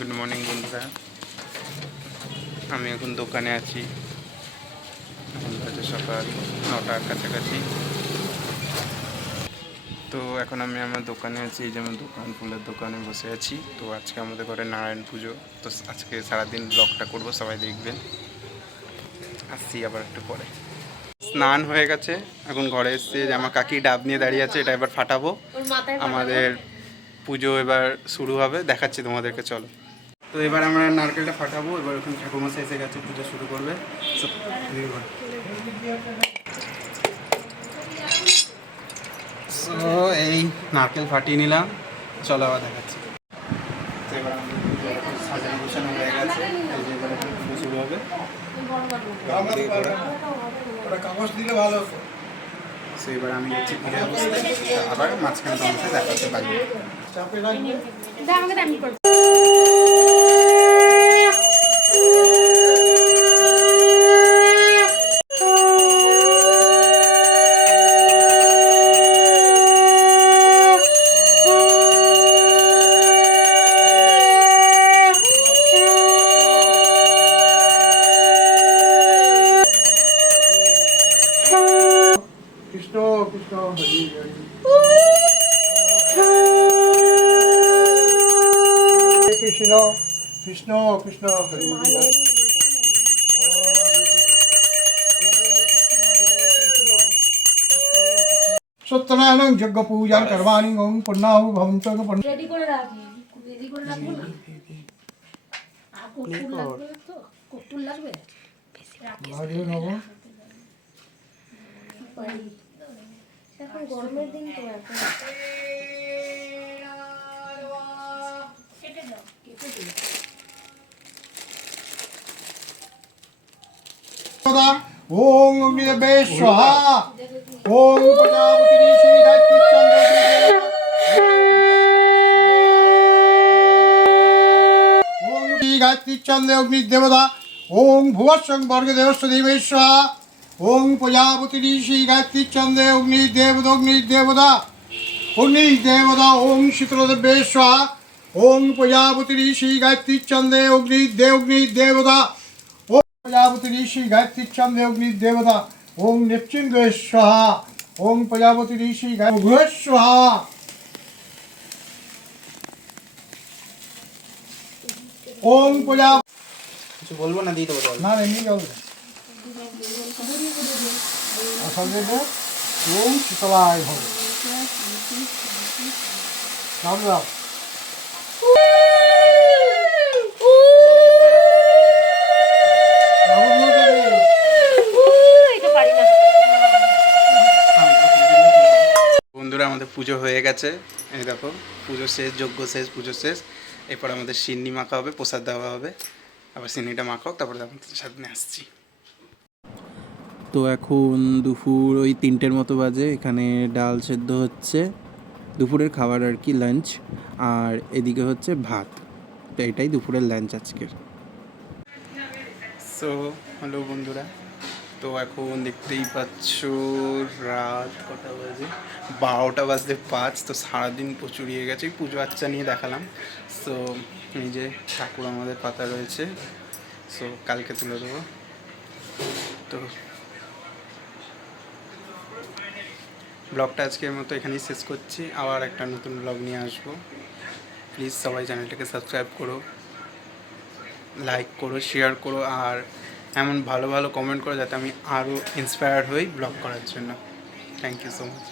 Good morning বন্ধুরা, আমি এখন দোকানে আছি। এখন বাজে সকাল 9টার কাছাকাছি। তো এখন আমি আমার দোকানে আছি, এই যেমন দোকান ফুলের দোকানে বসে আছি। তো আজকে আমাদের ঘরে নারায়ণ পুজো, তো আজকে সারাদিন ব্লগটা করবো, সবাই দেখবেন। আসছি আবার একটু পরে। স্নান হয়ে গেছে, এখন ঘরে এসছে। যে আমার কাকি ডাব নিয়ে দাঁড়িয়ে আছে, এটা এবার ফাটাবো। আমাদের পুজো এবার শুরু হবে, দেখাচ্ছি তোমাদেরকে, চলো। তো এবার আমরা নারকেলটা ফাটাবো। এবার ওখানে ঠাকুরমশাই এসে গেছে, পুজো শুরু করবে। তো এই নারকেল ফাটিয়ে নিলাম, চলো আবার দেখাচ্ছি। তো এবার আমাদের সাজানো গোছানো হয়ে গেছে, এই যে এবার এখন পুজো শুরু হবে। সো এবার আমি হচ্ছে ঘিরে বসতে, আবার মাঝখানে তোমার সাথে দেখাতে পারবো। কৃষ্ণ কৃষ্ণ হরি হরি কৃষ্ণ কৃষ্ণ কৃষ্ণ হরি হরি সত্যনারায়ণ যজ্ঞ পূজান কর্মাণি ওম পূর্ণাহু ভবন্ত রেডি করে রাখি, রেডি করে রাখবো না। আর কর্পূর লাগবে তো, কর্পূর লাগবে। ভালো নব এখন গরমের দিন তো এখন কেটে দাও, কেটে দিও। ওম অগ্নিদেবে স্বাহা ওম প্রজাপতি ঋষি গায়ত্রী চন্দ্র ওম গায়ত্রী চন্দ্র অগ্নি দেবতা ওম ভুবস্বং বর্গদেবস্য দেবে স্বাহা ওম প্রজাপতি ঋষি গায়ত্রী চন্দ্র অগ্নি দেবতা অগ্নি দেবতা ওম শীতলদেবে স্বাহা ওম প্রজাপতি ঋষি গায়ত্রী চন্দ্র অগ্নি দেবতা प्रजापति ऋषि गायत्री चंद्र अग्नि देवता ओम नेपच्यून गए स्वाहा ओम प्रजापति ऋषि गायत्री स्वाहा ओम प्रजापति কিছু বলবো না, দিয়ে দেবো। ना नहीं बोल असल में ओम शीतलाय भव नाम राम বন্ধুরা, আমাদের পুজো হয়ে গেছে। এই দেখো, পুজো শেষ, যজ্ঞ শেষ, পুজো শেষ। এরপর আমাদের সিন্নি মাখা হবে, প্রসাদ দেওয়া হবে। আবার সিন্নিটা মাখাও, তারপরে আপনাদের সামনে আসছি। তো এখন দুপুর ওই 3টের মতো বাজে। এখানে ডাল সেদ্ধ হচ্ছে, দুপুরের খাবার আর কি, লাঞ্চ। আর এদিকে হচ্ছে ভাত। তো এটাই দুপুরের লাঞ্চ আজকের। সো হ্যালো বন্ধুরা, তো এখন দেখতেই পাচ্ছ রাত কটা বাজে, 12টা বাজতে 5। তো সারাদিন প্রচুর ইয়ে গেছে। পুজো আচ্ছা নিয়ে দেখালাম। সো এই যে ঠাকুর আমাদের পাতা রয়েছে, সো কালকে তুলে দেবো। তো ব্লগটা আজকের মতো এখানেই শেষ করছি। আবার একটা নতুন ব্লগ নিয়ে আসবো। প্লিজ সবাই চ্যানেলটাকে সাবস্ক্রাইব করো, লাইক করো, শেয়ার করো, আর এমন ভালো ভালো কমেন্ট করো যাতে আমি আরও ইন্সপায়ার্ড হই ব্লগ করার জন্য। Thank you so much.